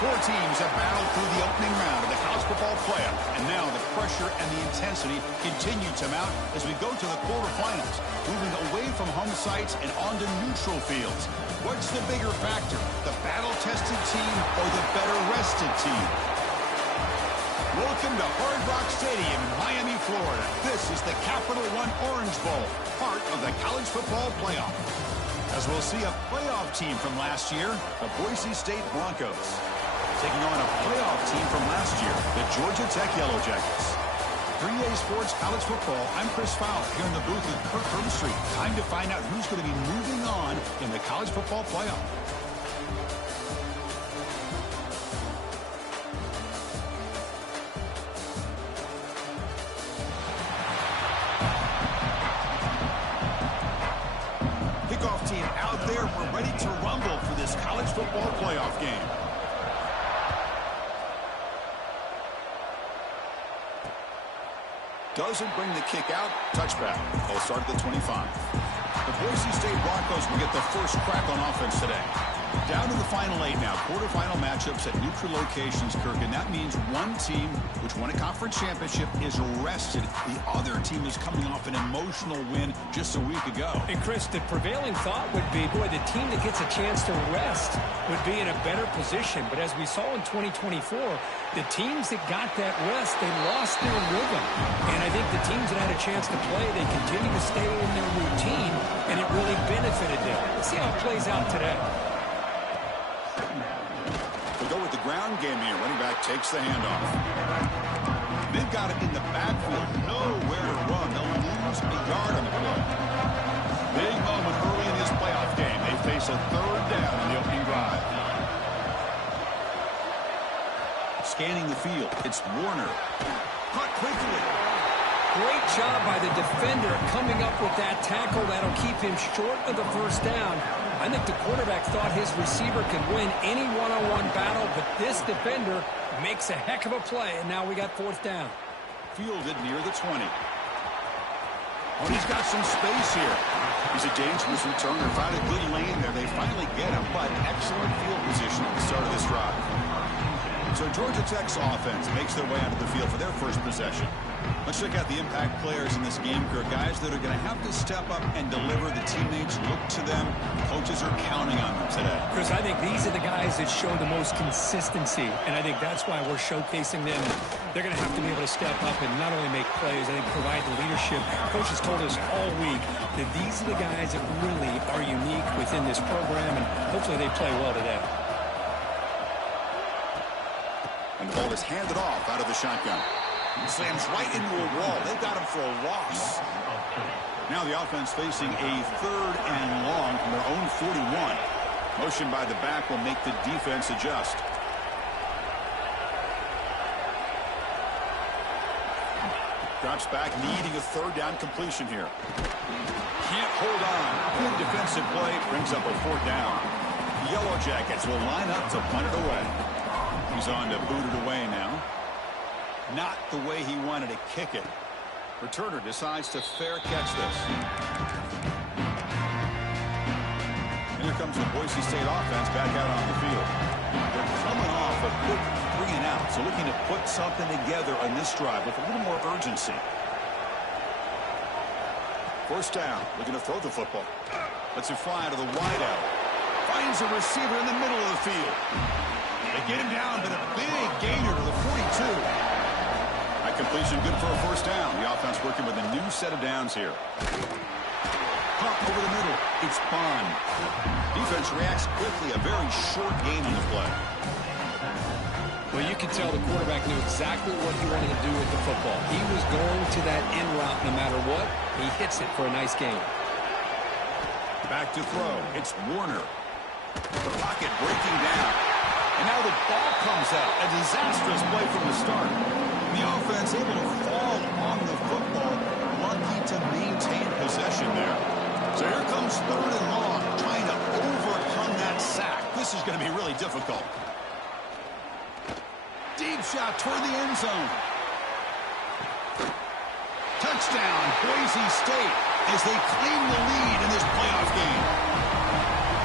Four teams have battled through the opening round of the college football playoff, and now the pressure and the intensity continue to mount as we go to the quarterfinals, moving away from home sites and onto neutral fields. What's the bigger factor, the battle-tested team or the better-rested team? Welcome to Hard Rock Stadium in Miami, Florida. This is the Capital One Orange Bowl, part of the college football playoff. As we'll see a playoff team from last year, the Boise State Broncos, taking on a playoff team from last year, the Georgia Tech Yellow Jackets. 3A Sports College Football, I'm Chris Fowler here in the booth with Kirk Herbstreit. Time to find out who's going to be moving on in the college football playoff. Kickoff team out there. We're ready to rumble for this college football playoff game. Doesn't bring the kick out. Touchback. They'll start at the 25. The Boise State Broncos will get the first crack on offense today. Down to the final 8 now. Quarterfinal matchups at neutral locations, Kirk. And that means one team, which won a conference championship, is rested. The other team is coming off an emotional win just a week ago. And Chris, the prevailing thought would be, boy, the team that gets a chance to rest would be in a better position. But as we saw in 2024, the teams that got that rest, they lost their rhythm. And I think the teams that had a chance to play, they continue to stay in their routine, and it really benefited them. Let's see how it plays out today. We go with the ground game here. Running back takes the handoff. They've got it in the backfield. Nowhere to run. They'll lose a yard on the play. Big moment early in this playoff game. They face a third down in the opening drive. Scanning the field. It's Warner. Caught quickly. Great job by the defender coming up with that tackle. That'll keep him short of the first down. I think the quarterback thought his receiver could win any one-on-one battle, but this defender makes a heck of a play, and now we got fourth down. Fielded near the 20. Oh, he's got some space here. He's a dangerous returner. Found a good lane there. They finally get him, but excellent field position at the start of this drive. So Georgia Tech's offense makes their way onto the field for their first possession. Let's check out the impact players in this game, guys that are going to have to step up and deliver. The teammates look to them. Coaches are counting on them today. Chris, I think these are the guys that show the most consistency, and I think that's why we're showcasing them. They're going to have to be able to step up and not only make plays, I think provide the leadership. Coaches told us all week that these are the guys that really are unique within this program, and hopefully they play well today. And the ball is handed off out of the shotgun. Slams right into a wall. They got him for a loss. Now the offense facing a third and long from their own 41. Motion by the back will make the defense adjust. Drops back, needing a third down completion here. Can't hold on. Good defensive play brings up a fourth down. The Yellow Jackets will line up to punt it away. He's on to boot it away now. Not the way he wanted to kick it. Returner decides to fair catch this. And here comes the Boise State offense back out on the field. They're coming off a quick 3 and out, so looking to put something together on this drive with a little more urgency. First down, looking to throw the football. Lets it fly to the wideout. Finds a receiver in the middle of the field. They get him down, but a big gainer to the 42. That completion good for a first down. The offense working with a new set of downs here. Pump over the middle. It's Bond. Defense reacts quickly. A very short gain on the play. Well, you can tell the quarterback knew exactly what he wanted to do with the football. He was going to that in route no matter what. He hits it for a nice gain. Back to throw. It's Warner. The pocket breaking down. And now the ball comes out. A disastrous play from the start. The offense able to fall on the football. Lucky to maintain possession there. So here comes third and long. Trying to overcome that sack. This is going to be really difficult. Deep shot toward the end zone. Touchdown, Boise State, as they claim the lead in this playoff game.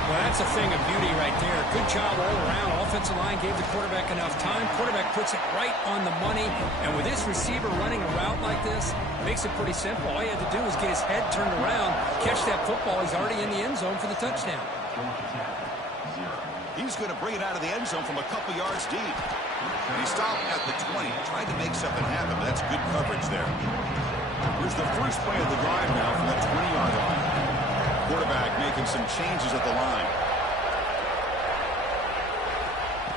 Well, Well, that's a thing of beauty right there. Good job all around. Offensive line gave the quarterback enough time. Quarterback puts it right on the money. And with this receiver running a route like this, makes it pretty simple. All you had to do is get his head turned around, catch that football. He's already in the end zone for the touchdown. He's going to bring it out of the end zone from a couple yards deep. And he stopped at the 20. Tried to make something happen, but that's good coverage there. Here's the first play of the drive now from the 20-yard line. Quarterback making some changes at the line.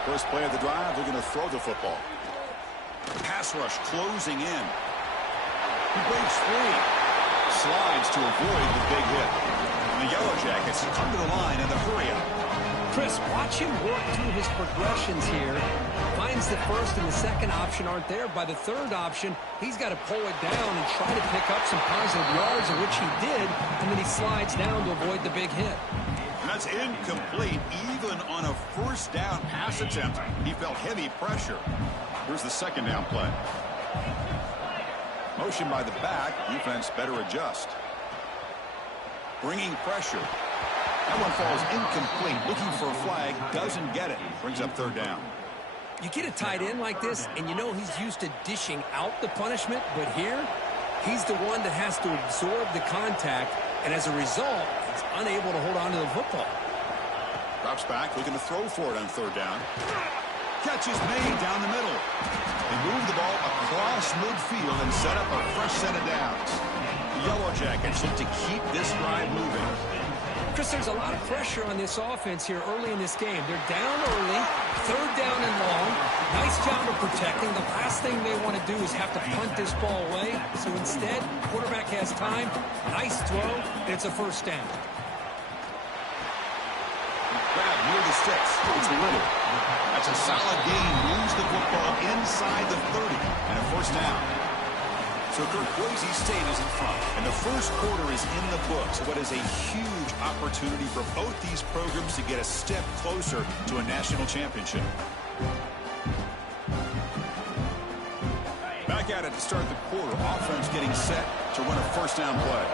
First play of the drive, they're going to throw the football. Pass rush closing in. He breaks free. Slides to avoid the big hit. And the Yellow Jackets come to the line in the hurry-up. Chris, watch him work through his progressions here. Finds the first and the second option aren't there. By the third option, he's got to pull it down and try to pick up some positive yards, of which he did, and then he slides down to avoid the big hit. And that's incomplete. Even on a first down pass attempt, he felt heavy pressure. Here's the second down play. Motion by the back. Defense better adjust. Bringing pressure. That one falls incomplete. Looking for a flag. Doesn't get it. Brings up third down. You get a tight end like this, and you know he's used to dishing out the punishment, but here, he's the one that has to absorb the contact, and as a result, he's unable to hold on to the football. Drops back, looking to throw for it on third down. Catch is made down the middle. They move the ball across midfield and set up a fresh set of downs. The Yellow Jackets look to keep this drive moving. Chris, there's a lot of pressure on this offense here early in this game. They're down early, third down and long. Nice job of protecting. The last thing they want to do is have to punt this ball away. So instead, quarterback has time. Nice throw, and it's a first down. Grab near the sticks. It's Little. That's a solid gain. Moves the football inside the 30 and a first down. So Boise State is in front, and the first quarter is in the books. What is a huge opportunity for both these programs to get a step closer to a national championship. Back at it to start the quarter. Offense getting set to run a first down play.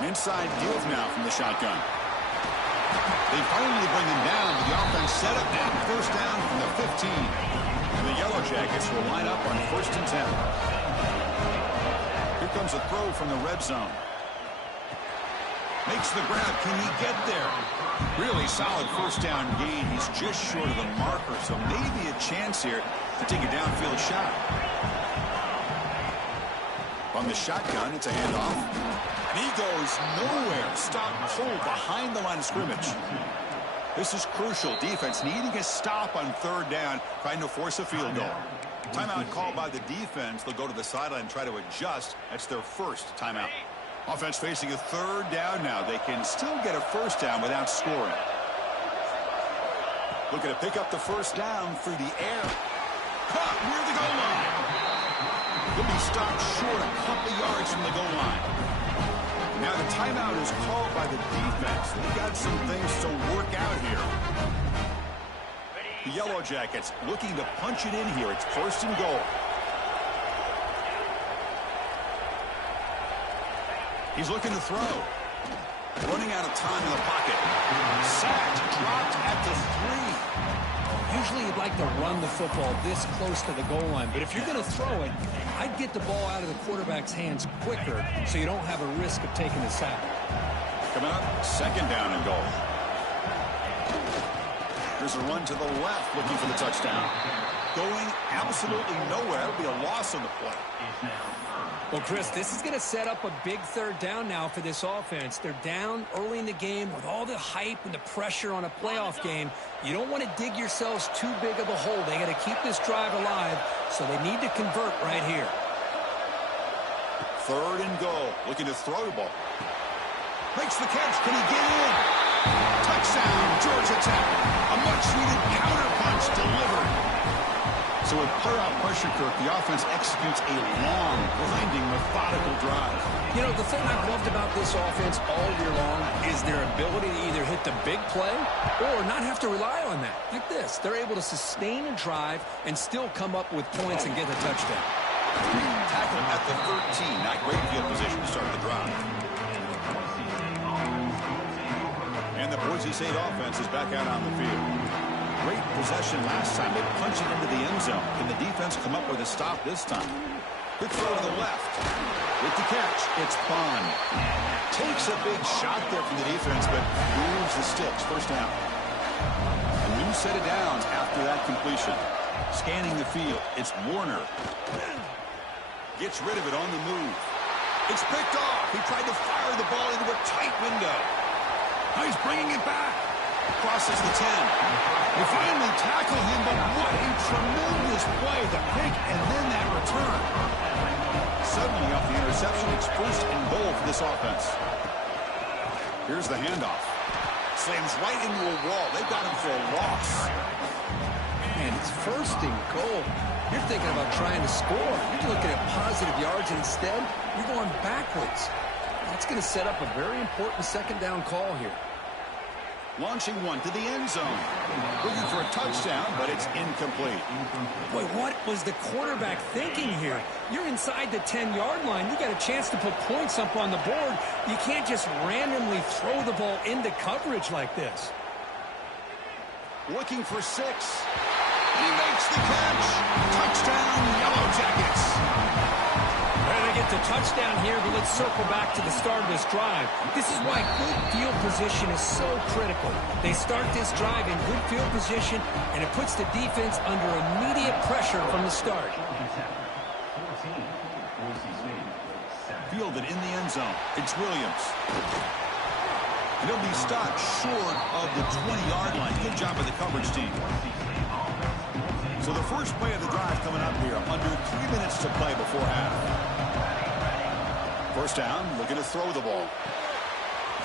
An inside deal now from the shotgun. They finally bring him down, but the offense set up now. First down from the 15. And the Yellow Jackets will line up on first and 10. Here comes a throw from the red zone. Makes the grab. Can he get there? Really solid first down gain. He's just short of the marker, so maybe a chance here to take a downfield shot. From the shotgun, it's a handoff. And he goes nowhere. Stop pulled behind the line of scrimmage. This is crucial. Defense needing a stop on third down, trying to force a field goal. Timeout called by the defense. They'll go to the sideline and try to adjust. That's their first timeout. Offense facing a third down now. They can still get a first down without scoring. Looking to pick up the first down through the air. Caught near the goal line. He'll be stopped short a couple yards from the goal line. Now the timeout is called by the defense. They've got some things to work out here. The Yellow Jackets looking to punch it in here. It's first and goal. He's looking to throw. Running out of time in the pocket. Sacked, dropped at the 3. Usually you'd like to run the football this close to the goal line, but if you're going to throw it, I'd get the ball out of the quarterback's hands quicker so you don't have a risk of taking a sack. Coming up, second down and goal. There's a run to the left looking for the touchdown. Going absolutely nowhere. That'll be a loss on the play. Well, Chris, this is going to set up a big third down now for this offense. They're down early in the game with all the hype and the pressure on a playoff game. You don't want to dig yourselves too big of a hole. They got to keep this drive alive, so they need to convert right here. Third and goal. Looking to throw the ball. Makes the catch. Can he get in? Touchdown, Georgia Tech. A much-needed counter punch delivered. So with playoff pressure, Kirk, the offense executes a long, grinding, methodical drive. You know, the thing I've loved about this offense all year long is their ability to either hit the big play or not have to rely on that. Like this, they're able to sustain a drive and still come up with points and get the touchdown. Tackle at the 13. Not great field position to start the drive. And the Boise State offense is back out on the field. Great possession last time. They punch it into the end zone. Can the defense come up with a stop this time? Quick throw to the left. With the catch, it's Bond. Takes a big shot there from the defense, but moves the sticks. First down. A new set of downs after that completion. Scanning the field, it's Warner. Gets rid of it on the move. It's picked off. He tried to fire the ball into a tight window. Now he's bringing it back. Crosses the 10. They finally tackle him, but what a tremendous play. The pick and then that return. Suddenly off the interception, it's first and goal for this offense. Here's the handoff. Slams right into a wall. They've got him for a loss. And it's first and goal. You're thinking about trying to score. You're looking at positive yards, and instead, you're going backwards. That's going to set up a very important second down call here. Launching one to the end zone. Looking for a touchdown, but it's incomplete. Boy, what was the quarterback thinking here? You're inside the 10-yard line. You got a chance to put points up on the board. You can't just randomly throw the ball into coverage like this. Looking for 6. And he makes the catch. Touchdown, Yellow Jackets. They get the touchdown here, but let's circle back to the start of this drive. This is why good field position is so critical. They start this drive in good field position, and it puts the defense under immediate pressure from the start. Fielded in the end zone. It's Williams. And he'll be stopped short of the 20-yard line. Good job by the coverage team. So the first play of the drive coming up here. Under 3 minutes to play before half. First down, looking to throw the ball.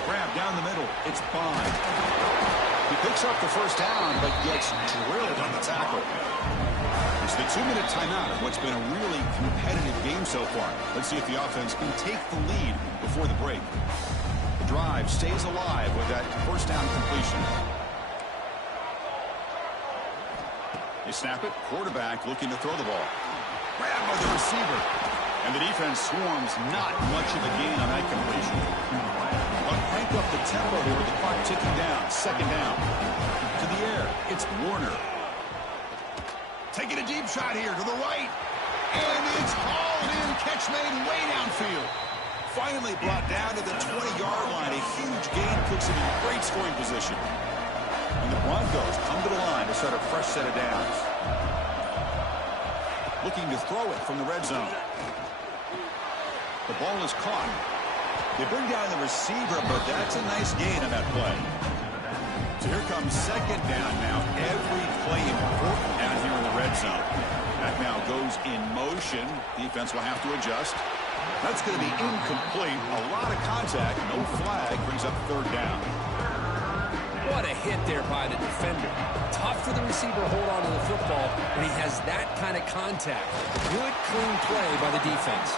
Grab down the middle. It's Bond. He picks up the first down, but gets drilled on the tackle. It's the 2-minute timeout of what's been a really competitive game so far. Let's see if the offense can take the lead before the break. The drive stays alive with that first down completion. They snap it. Quarterback looking to throw the ball. Grab by the receiver. And the defense swarms. Not much of a gain on that completion. But crank up the tempo here with the clock ticking down. Second down. To the air. It's Warner. Taking a deep shot here to the right. And it's hauled in. Catch made way downfield. Finally brought down to the 20-yard line. A huge gain puts him in great scoring position. And the Broncos come to the line to start a fresh set of downs. Looking to throw it from the red zone. The ball is caught. They bring down the receiver, but that's a nice gain on that play. So here comes second down now. Every play important down here in the red zone. That now goes in motion. Defense will have to adjust. That's going to be incomplete. A lot of contact. No flag. Brings up third down. What a hit there by the defender. Tough for the receiver to hold on to the football when he has that kind of contact. Good, clean play by the defense.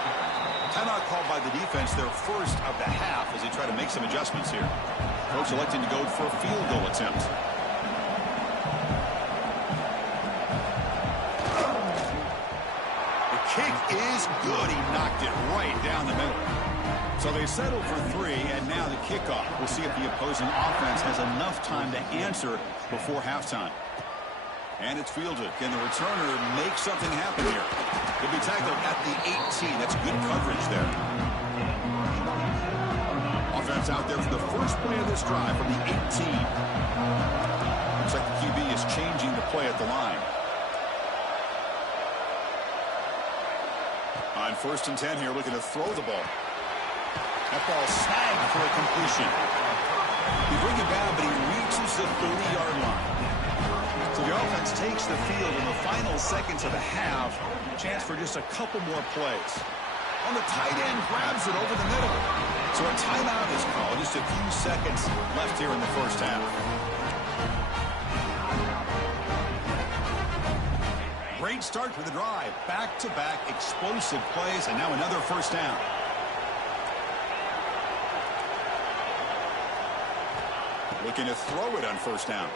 Timeout called by the defense, their first of the half, as they try to make some adjustments here. Coach electing to go for a field goal attempt. The kick is good. He knocked it right down the middle. So they settle for 3, and now the kickoff. We'll see if the opposing offense has enough time to answer before halftime. And it's fielded. Can the returner make something happen here? He'll be tackled at the 18. That's good coverage there. Offense out there for the first play of this drive from the 18. Looks like the QB is changing the play at the line. On 1st and 10 here, looking to throw the ball. That ball snagged for a completion. He brings it down, but he reaches the 30-yard line. So the offense takes the field in the final seconds of the half. Chance for just a couple more plays. On the tight end, grabs it over the middle. So a timeout is called. Just a few seconds left here in the first half. Great start to the drive. Back-to-back explosive plays, and now another first down. Looking to throw it on first down.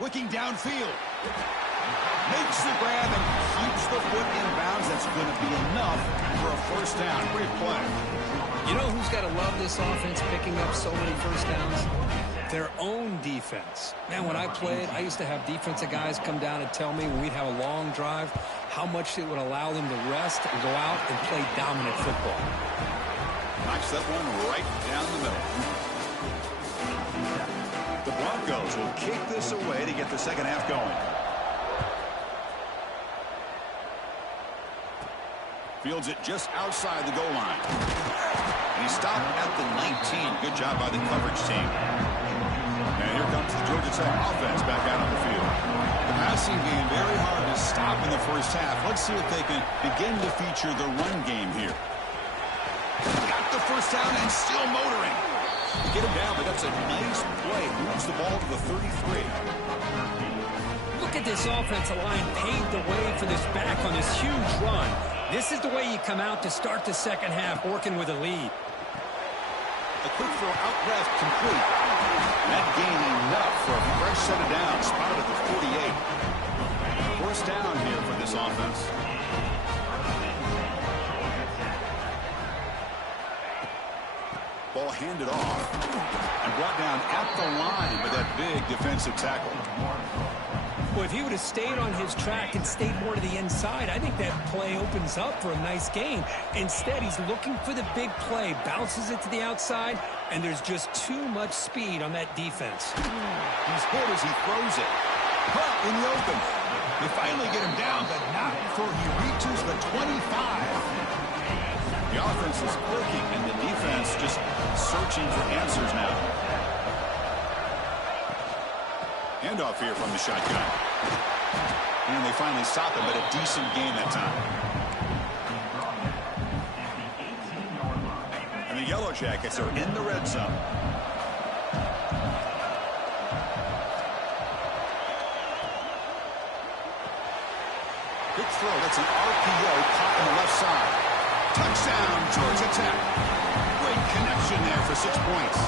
Looking downfield. Makes the grab and keeps the foot in bounds. That's going to be enough for a first down. Great play. You know who's got to love this offense picking up so many first downs? Their own defense. Man, when I played, I used to have defensive guys come down and tell me when we'd have a long drive how much it would allow them to rest and go out and play dominant football. Knocks that one right down the middle. The Broncos will kick this away to get the second half going. Fields it just outside the goal line. And he stopped at the 19. Good job by the coverage team. And here comes the Georgia Tech offense back out on the field. The passing game very hard to stop in the first half. Let's see if they can begin to feature the run game here. Got the first down and still motoring. Get him down, but that's a nice play. Moves the ball to the 33. Look at this offensive line paved the way for this back on this huge run. This is the way you come out to start the second half, working with a lead. A quick throw out left, complete. That gain enough for a fresh set of downs, spotted at the 48. First down here for this offense. Ball handed off and brought down at the line with that big defensive tackle. Well, if he would have stayed on his track and stayed more to the inside, I think that play opens up for a nice gain. Instead, he's looking for the big play, bounces it to the outside, and there's just too much speed on that defense. He's hit as he throws it. Caught in the open. They finally get him down, but not before he reaches the 25. The offense is clicking, and the defense just searching for answers now. Handoff here from the shotgun. And they finally stop him, but a decent gain that time. And the Yellow Jackets are in the red zone. Big throw. That's an RPO caught on the left side. Touchdown, Georgia Tech. Great connection there for 6 points.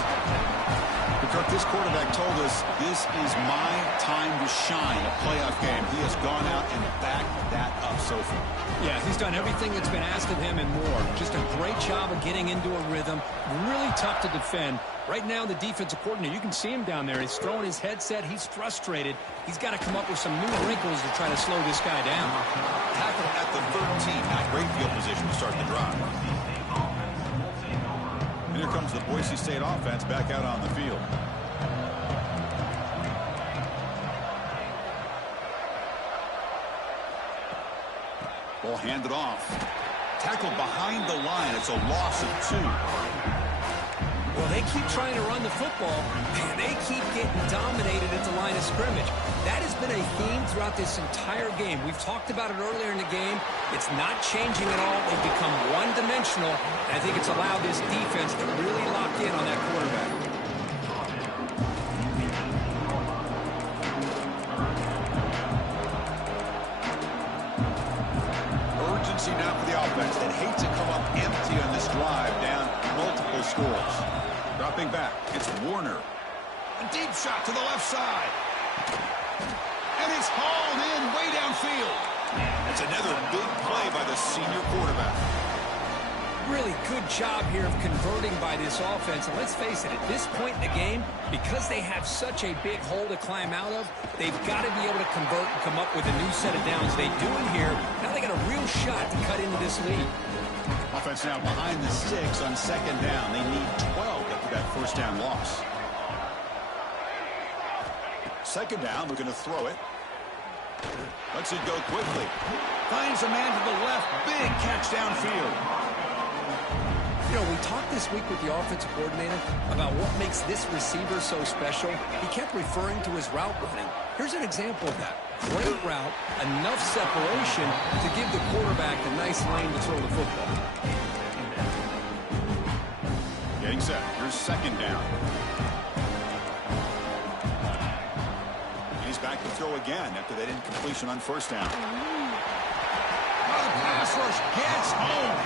Kirk, this quarterback told us this is my time to shine, a playoff game. He has gone out and backed that up so far. Yeah, he's done everything that's been asked of him and more. Just a great job of getting into a rhythm. Really tough to defend. Right now, the defensive coordinator, you can see him down there. He's throwing his headset. He's frustrated. He's got to come up with some new wrinkles to try to slow this guy down. Tackle at the 13. Not great field position to start the drive. And here comes the Boise State offense back out on the field. Ball handed off. Tackled behind the line. It's a loss of 2. Well, they keep trying to run the football, and they keep getting dominated at the line of scrimmage. That has been a theme throughout this entire game. We've talked about it earlier in the game. It's not changing at all. They've become one-dimensional, and I think it's allowed this defense to really lock in on that quarterback. Urgency now for the offense. They'd hate to come up empty on this drive, down multiple scores. Dropping back, it's Warner. A deep shot to the left side. And it's hauled in way downfield. That's another big play by the senior quarterback. Really good job here of converting by this offense. And let's face it, at this point in the game, because they have such a big hole to climb out of, they've got to be able to convert and come up with a new set of downs. They do it here. Now they got a real shot to cut into this lead. Offense now behind the 6 on second down. They need 12 after that first down loss. Second down, they're going to throw it. Lets it go quickly. Finds a man to the left. Big catch downfield. You know, we talked this week with the offensive coordinator about what makes this receiver so special. He kept referring to his route running. Here's an example of that. Great route, enough separation to give the quarterback a nice lane to throw the football. Getting set. Here's second down. He's back to throw again after that incompletion on first down. Oh, the pass rush gets home.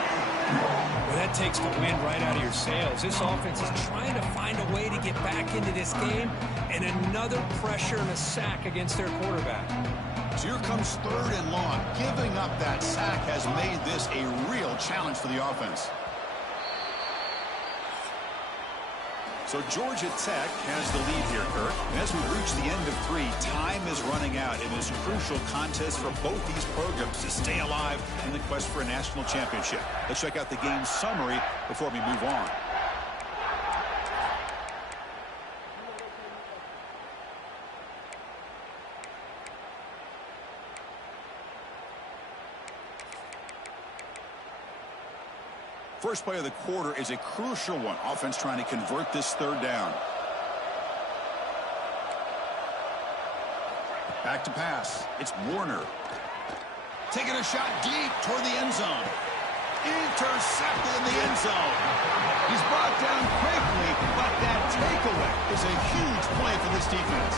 Well, that takes the wind right out of your sails. This offense is trying to find a way to get back into this game, and another pressure and a sack against their quarterback. So here comes 3rd and long. Giving up that sack has made this a real challenge for the offense. So Georgia Tech has the lead here, Kirk. As we reach the end of 3, time is running out in this crucial contest for both these programs to stay alive in the quest for a national championship. Let's check out the game summary before we move on. First play of the quarter is a crucial one. Offense trying to convert this 3rd down. Back to pass. It's Warner. Taking a shot deep toward the end zone. Intercepted in the end zone. He's brought down quickly, but that takeaway is a huge play for this defense.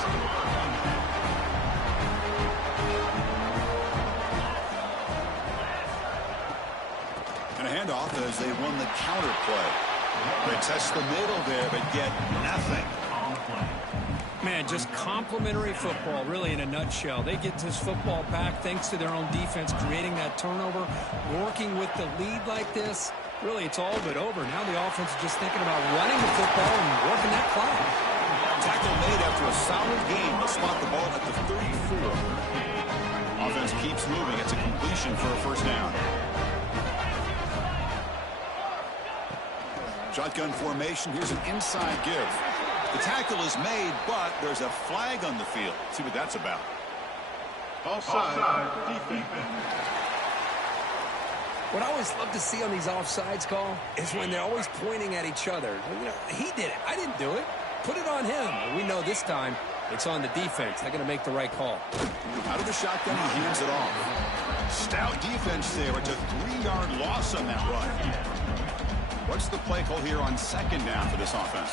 And a handoff as they run the counter play. They test the middle there, but get nothing. Man, just complimentary football, really, in a nutshell. They get this football back thanks to their own defense, creating that turnover, working with the lead like this. Really, it's all but over. Now the offense is just thinking about running the football and working that clock. Tackle made after a solid game. They'll spot the ball at the 34. Offense keeps moving. It's a completion for a 1st down. Shotgun formation. Here's an inside give. The tackle is made, but there's a flag on the field. Let's see what that's about. Offside defense. What I always love to see on these offsides call is when they're always pointing at each other. You know, he did it. I didn't do it. Put it on him. We know this time it's on the defense. They're going to make the right call. Out of the shotgun, he hands it off. Stout defense there. It's a 3-yard loss on that run. What's the play call here on 2nd down for this offense?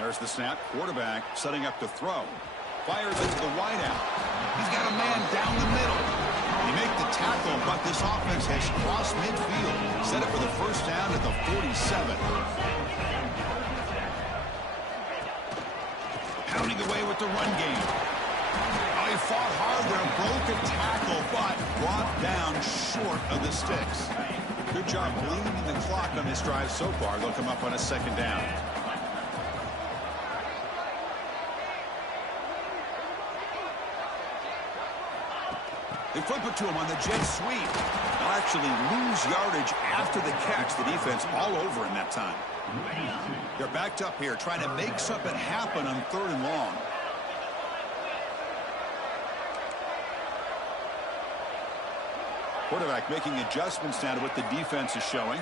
There's the snap. Quarterback setting up to throw. Fires into the wideout. He's got a man down the middle. They make the tackle, but this offense has crossed midfield. Set it for the 1st down at the 47. Pounding away with the run game. Oh, he fought hard there. Broke a tackle, but brought down short of the sticks. Good job bleeding the clock on this drive so far. They'll come up on a 2nd down. They flip it to him on the jet sweep. They'll actually lose yardage after the catch. The defense all over in that time. They're backed up here trying to make something happen on 3rd and long. Quarterback making adjustments now to what the defense is showing.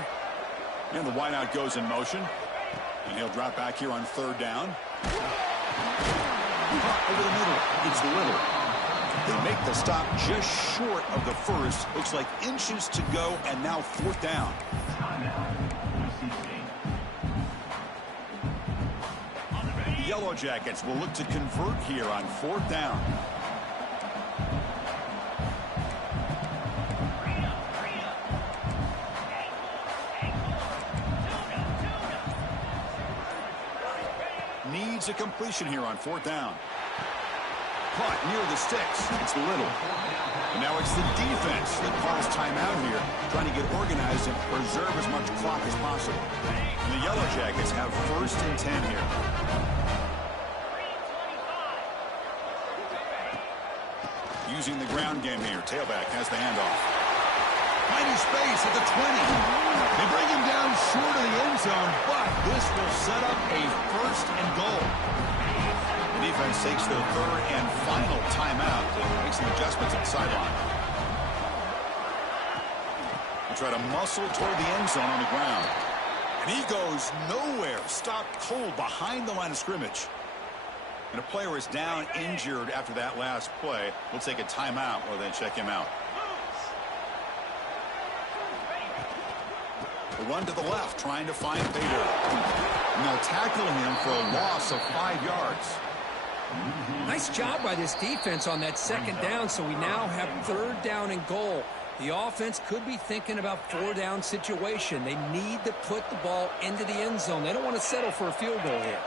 And the wideout goes in motion. And he'll drop back here on 3rd down. Over the middle. It's Little. They make the stop just short of the 1st. Looks like inches to go, and now 4th down. The Yellow Jackets will look to convert here on 4th down. Needs a completion here on 4th down. Caught near the sticks. It's Little. And now it's the defense that calls timeout here, trying to get organized and preserve as much clock as possible. And the Yellow Jackets have 1st and 10 here. Using the ground game here. Tailback has the handoff. Finding space at the 20. They bring him down short of the end zone, but this will set up a 1st and goal. Defense takes their 3rd and final timeout to make some adjustments at the sideline. They try to muscle toward the end zone on the ground. And he goes nowhere. Stopped cold behind the line of scrimmage. And a player is down injured after that last play. We'll take a timeout while they check him out. The run to the left, trying to find Bader. And they'll tackle him for a loss of 5 yards. Nice job by this defense on that 2nd down, so we now have 3rd down and goal. The offense could be thinking about 4-down situation. They need to put the ball into the end zone. They don't want to settle for a field goal here.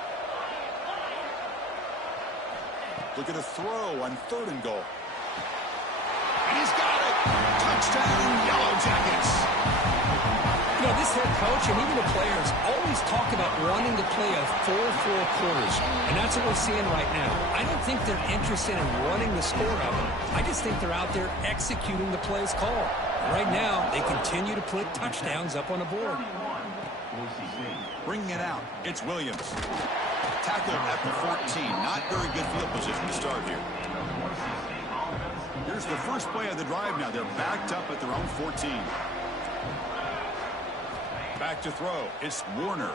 Look at a throw on 3rd and goal. And he's got it. Touchdown, Yellow Jackets. You know, this head coach and even the players always talk about wanting to play a 4-4 quarters, and that's what we're seeing right now. I don't think they're interested in running the score out. I just think they're out there executing the plays called. Right now, they continue to put touchdowns up on the board. Bringing it out, it's Williams. Tackled at the 14. Not very good field position to start here. Here's the first play of the drive now. They're backed up at their own 14. Back to throw. It's Warner.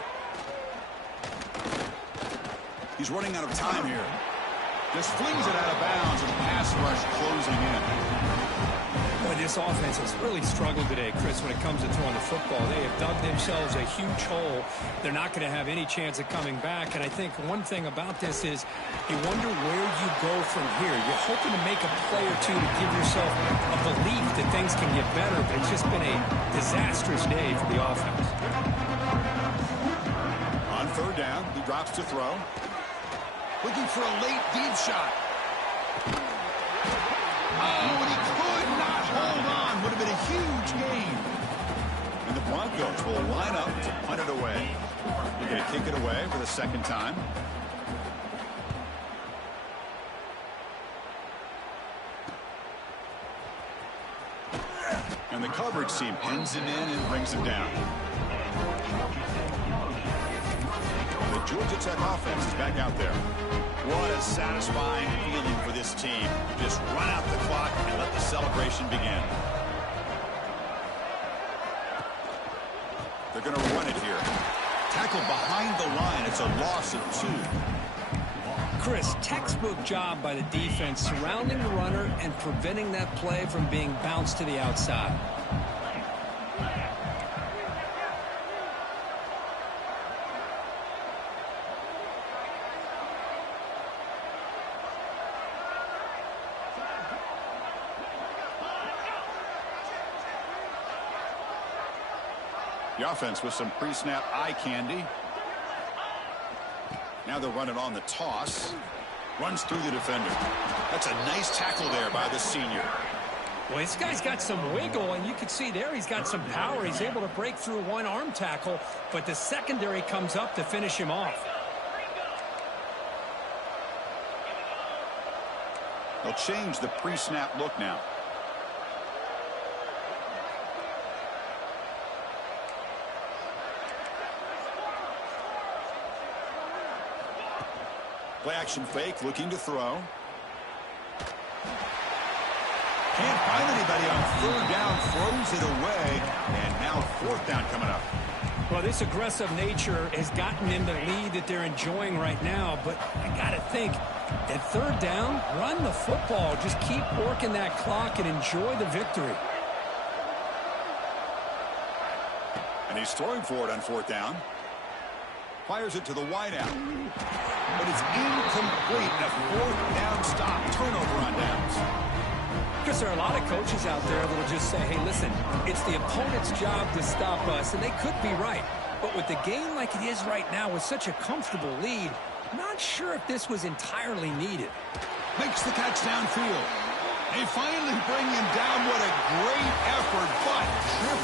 He's running out of time here. Just flings it out of bounds, and the pass rush closing in. Boy, this offense has really struggled today, Chris, when it comes to throwing the football. They have dug themselves a huge hole. They're not going to have any chance of coming back. And I think one thing about this is you wonder where you go from here. You're hoping to make a play or two to give yourself a belief that things can get better, but it's just been a disastrous day for the offense. On 3rd down, he drops to throw. Looking for a late deep shot. Oh, and he could not hold on. Would have been a huge gain. And the Broncos will line up to punt it away. They're going to kick it away for the 2nd time. And the coverage team pins it in and brings it down. The Georgia Tech offense is back out there. What a satisfying feeling for this team. Just run out the clock and let the celebration begin. They're going to run it here. Tackled behind the line. It's a loss of 2. Chris, textbook job by the defense surrounding the runner and preventing that play from being bounced to the outside. The offense with some pre-snap eye candy. Now they'll run it on the toss. Runs through the defender. That's a nice tackle there by the senior. Well, this guy's got some wiggle, and you can see there he's got some power. He's able to break through one arm tackle, but the secondary comes up to finish him off. They'll change the pre-snap look now. Play action fake, looking to throw. Can't find anybody on 3rd down, throws it away, and now 4th down coming up. Well, this aggressive nature has gotten them the lead that they're enjoying right now, but I got to think, at 3rd down, run the football. Just keep working that clock and enjoy the victory. And he's throwing for it on 4th down. Fires it to the wideout. But it's incomplete. A 4th down stop. Turnover on downs. Because there are a lot of coaches out there that will just say, hey, listen, it's the opponent's job to stop us, and they could be right. But with the game like it is right now with such a comfortable lead, I'm not sure if this was entirely needed. Makes the catch downfield. They finally bring him down. What a great effort, but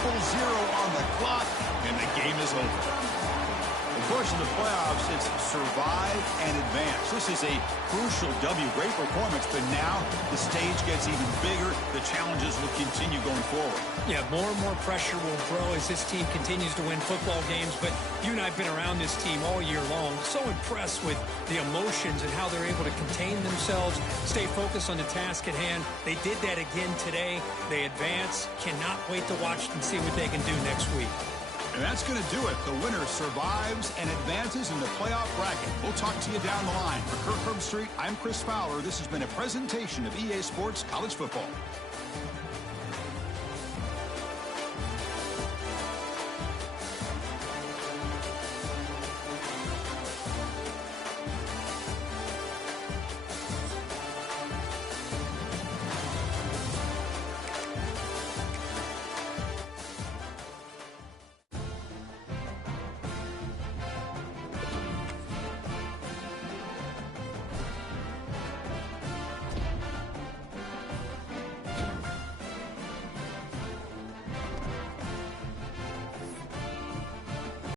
0-0 on the clock, and the game is over. Of course, in the playoffs, it's survive and advance. This is a crucial W. Great performance, but now the stage gets even bigger. The challenges will continue going forward. Yeah, more and more pressure will grow as this team continues to win football games, but you and I have been around this team all year long. So impressed with the emotions and how they're able to contain themselves, stay focused on the task at hand. They did that again today. They advance. Cannot wait to watch and see what they can do next week. And that's going to do it. The winner survives and advances in the playoff bracket. We'll talk to you down the line. For Kirk Herbstreit, I'm Chris Fowler. This has been a presentation of EA Sports College Football.